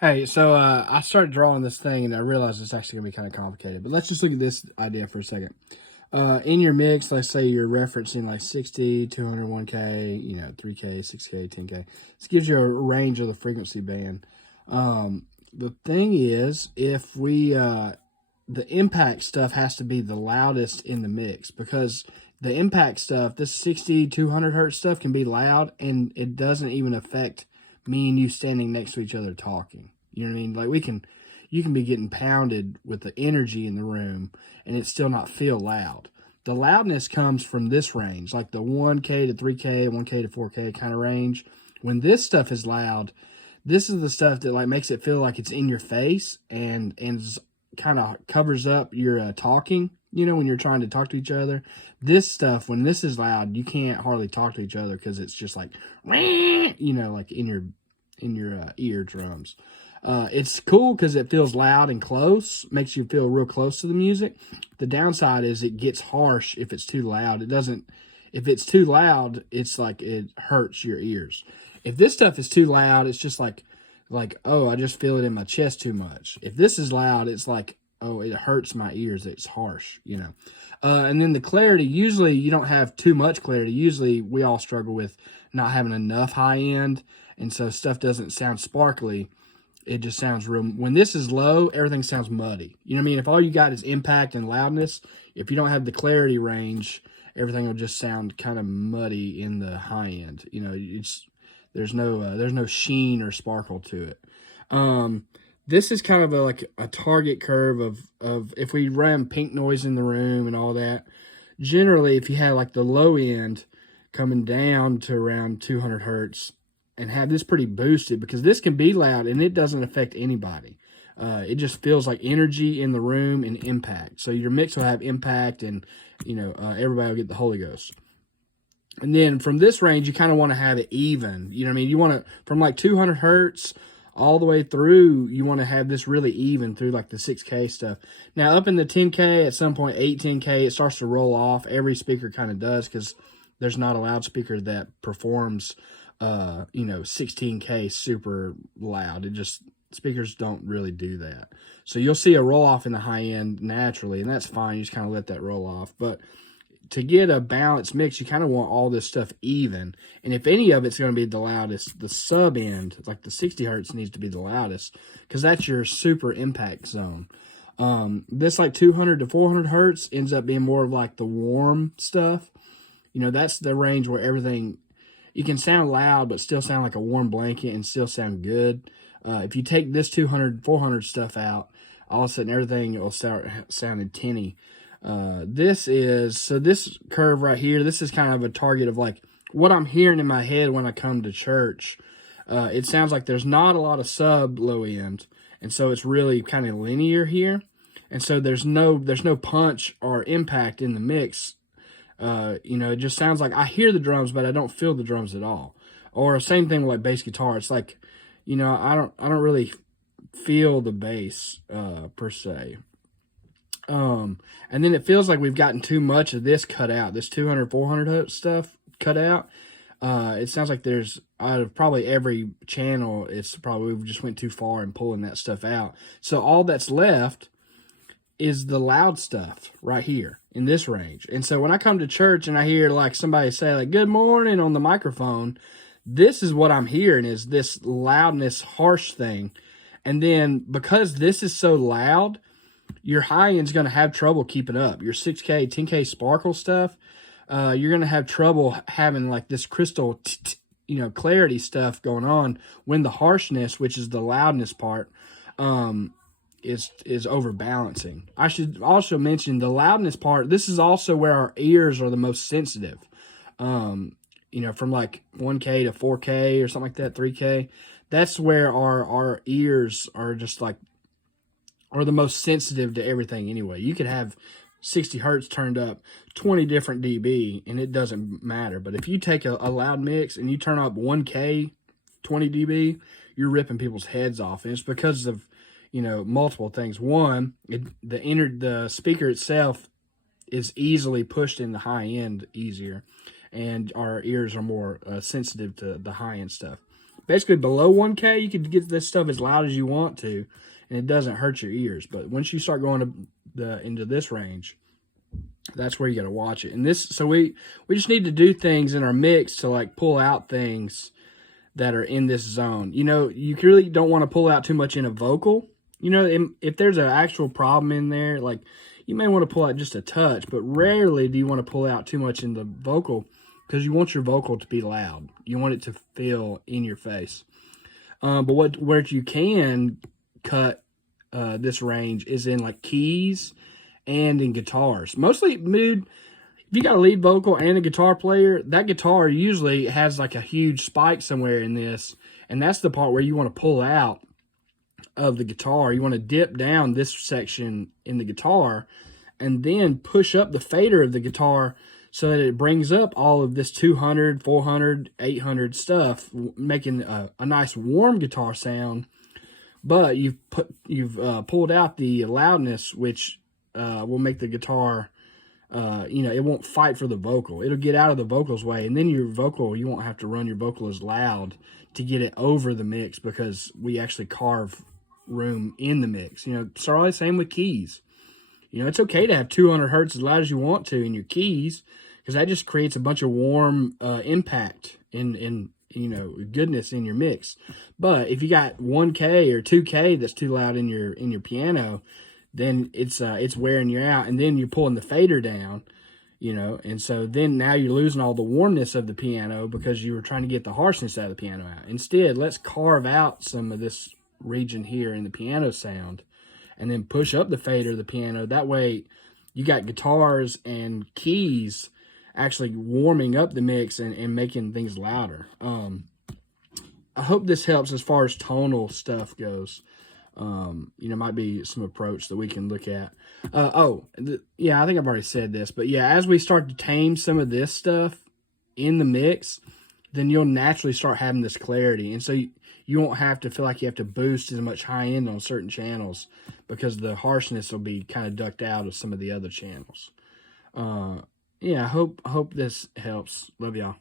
Hey, so I started drawing this thing and I realized it's actually going to be kind of complicated. But let's just look at this idea for a second. In your mix, let's say you're referencing like 60, 200, 1K, 3K, 6K, 10K. This gives you a range of the frequency band. The thing is, if the impact stuff has to be the loudest in the mix because the impact stuff, this 60, 200 hertz stuff can be loud and it doesn't even affect me and you standing next to each other talking. You know what I mean? Like you can be getting pounded with the energy in the room and it still not feel loud. The loudness comes from this range, like the 1K to 3K, 1K to 4K kind of range. When this stuff is loud, this is the stuff that like makes it feel like it's in your face and kind of covers up your talking. When you're trying to talk to each other, this stuff, when this is loud, you can't hardly talk to each other because it's just like, like in your eardrums. It's cool because it feels loud and close, makes you feel real close to the music. The downside is it gets harsh if it's too loud. If it's too loud, it's like it hurts your ears. If this stuff is too loud, it's just like, oh, I just feel it in my chest too much. If this is loud, it's like, oh, it hurts my ears. It's harsh. And then the clarity, usually you don't have too much clarity. Usually we all struggle with not having enough high end. And so stuff doesn't sound sparkly. It just sounds real. When this is low, everything sounds muddy. You know what I mean? If all you got is impact and loudness, if you don't have the clarity range, everything will just sound kind of muddy in the high end. There's no sheen or sparkle to it. This is kind of like a target curve of if we ran pink noise in the room and all that. Generally, if you had like the low end coming down to around 200 hertz and have this pretty boosted, because this can be loud and it doesn't affect anybody. It just feels like energy in the room and impact. So your mix will have impact and, everybody will get the Holy Ghost. And then from this range, you kind of want to have it even. You know what I mean? You want to, from like 200 hertz all the way through, you want to have this really even through like the 6K stuff. Now, up in the 10K, at some point, 8, 10K, it starts to roll off. Every speaker kind of does because there's not a loudspeaker that performs, 16K super loud. Speakers don't really do that. So you'll see a roll off in the high end naturally, and that's fine. You just kind of let that roll off. But to get a balanced mix, you kind of want all this stuff even. And if any of it's going to be the loudest, the sub end, like the 60 hertz, needs to be the loudest because that's your super impact zone. This like 200 to 400 hertz ends up being more of like the warm stuff. That's the range where everything, you can sound loud but still sound like a warm blanket and still sound good. If you take this 200, 400 stuff out, all of a sudden everything will start sounding tinny. This curve right here, this is kind of a target of like what I'm hearing in my head when I come to church. It sounds like there's not a lot of sub low end, and so it's really kind of linear here. And so there's no punch or impact in the mix. It just sounds like I hear the drums, but I don't feel the drums at all. Or same thing with like bass guitar. It's like, I don't really feel the bass, per se. And then it feels like we've gotten too much of this cut out, this 200, 400 stuff cut out. It sounds like there's, out of probably every channel, it's probably, we just went too far in pulling that stuff out. So all that's left is the loud stuff right here in this range. And so when I come to church and I hear like somebody say like, good morning on the microphone, this is what I'm hearing is this loudness, harsh thing. And then because this is so loud, your high end's going to have trouble keeping up. Your 6K, 10K sparkle stuff, you're going to have trouble having like this crystal, clarity stuff going on when the harshness, which is the loudness part, is overbalancing. I should also mention the loudness part. This is also where our ears are the most sensitive. From like 1K to 4K or something like that, 3K. That's where our ears are just like, are the most sensitive to everything anyway. You could have 60 hertz turned up 20 different dB and it doesn't matter. But if you take a loud mix and you turn up 1K, 20 dB, you're ripping people's heads off. And it's because of, multiple things. One, the speaker itself is easily pushed in the high end easier. And our ears are more sensitive to the high end stuff. Basically, below 1K, you could get this stuff as loud as you want to, and it doesn't hurt your ears. But once you start going into this range, that's where you got to watch it. And this, so we just need to do things in our mix to like pull out things that are in this zone. You know, you really don't want to pull out too much in a vocal. You know, if there's an actual problem in there, like you may want to pull out just a touch, but rarely do you want to pull out too much in the vocal because you want your vocal to be loud. You want it to feel in your face. But where you can cut this range is in like keys and in guitars. Mostly, dude, if you got a lead vocal and a guitar player, that guitar usually has like a huge spike somewhere in this, and that's the part where you want to pull out of the guitar. You want to dip down this section in the guitar and then push up the fader of the guitar so that it brings up all of this 200, 400, 800 stuff, making a nice warm guitar sound. But you've pulled out the loudness, which will make the guitar, you know, it won't fight for the vocal. It'll get out of the vocal's way, and then your vocal, you won't have to run your vocal as loud to get it over the mix because we actually carve room in the mix. You know, sorry, same with keys. You know, it's okay to have 200 hertz as loud as you want to in your keys because that just creates a bunch of warm impact in you know, goodness in your mix. But if you got 1K or 2K that's too loud in your piano, then it's wearing you out, and then you're pulling the fader down, you know, and so then now you're losing all the warmness of the piano because you were trying to get the harshness out of the piano out. Instead, let's carve out some of this region here in the piano sound and then push up the fader of the piano. That way you got guitars and keys actually warming up the mix and making things louder. I hope this helps as far as tonal stuff goes. You know, might be some approach that we can look at. Yeah, I think I've already said this, but yeah, as we start to tame some of this stuff in the mix, then you'll naturally start having this clarity. And so you won't have to feel like you have to boost as much high end on certain channels because the harshness will be kind of ducked out of some of the other channels. Yeah, I hope this helps. Love y'all.